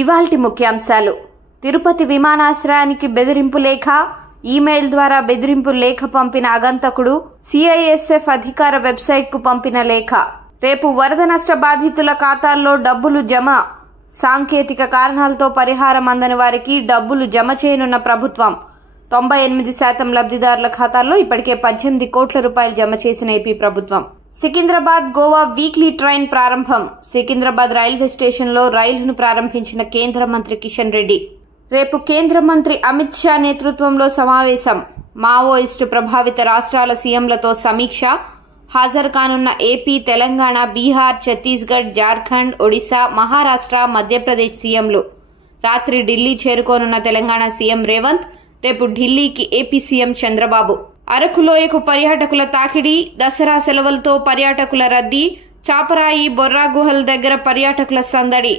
ఇవాల్టి ముఖ్యాంశాలు. తిరుపతి విమానాశ్రయానికి బెదిరింపు లేఖ, ఈమెయిల్ ద్వారా బెదిరింపు లేఖ పంపిన ఆగంతకుడు, సిఐఎస్ఎఫ్ అధికార వెబ్సైట్ కు పంపిన లేఖ. రేపు వరద నష్ట బాధితుల ఖాతాల్లో డబ్బులు జమ, సాంకేతిక కారణాలతో పరిహారం అందని వారికి డబ్బులు జమ చేయనున్న ప్రభుత్వం. 98% లబ్ధిదారుల ఖాతాల్లో ఇప్పటికే 18 కోట్ల రూపాయలు జమ చేసిన ఏపీ ప్రభుత్వం. సికింద్రాబాద్ గోవా వీక్లీ ట్రైన్ ప్రారంభం. సికింద్రాబాద్ రైల్వే స్టేషన్లో రైలును ప్రారంభించిన కేంద్ర మంత్రి కిషన్ రెడ్డి. రేపు కేంద్ర మంత్రి అమిత్ షా నేతృత్వంలో సమావేశం. మావోయిస్టు ప్రభావిత రాష్ట్రాల సీఎంలతో సమీక్ష. హాజరు కానున్న ఏపీ, తెలంగాణ, బీహార్, ఛత్తీస్గఢ్, జార్ఖండ్, ఒడిశా, మహారాష్ట్ర, మధ్యప్రదేశ్ సీఎంలు. రాత్రి ఢిల్లీ చేరుకోనున్న తెలంగాణ సీఎం రేవంత్. రేపు ఢిల్లీకి ఏపీ సీఎం చంద్రబాబు. అరకులోయకు పర్యాటకుల తాకిడి. దసరా సెలవులతో పర్యాటకుల రద్దీ. చాపరాయి, బొర్రా గుహల దగ్గర పర్యాటకుల సందడి.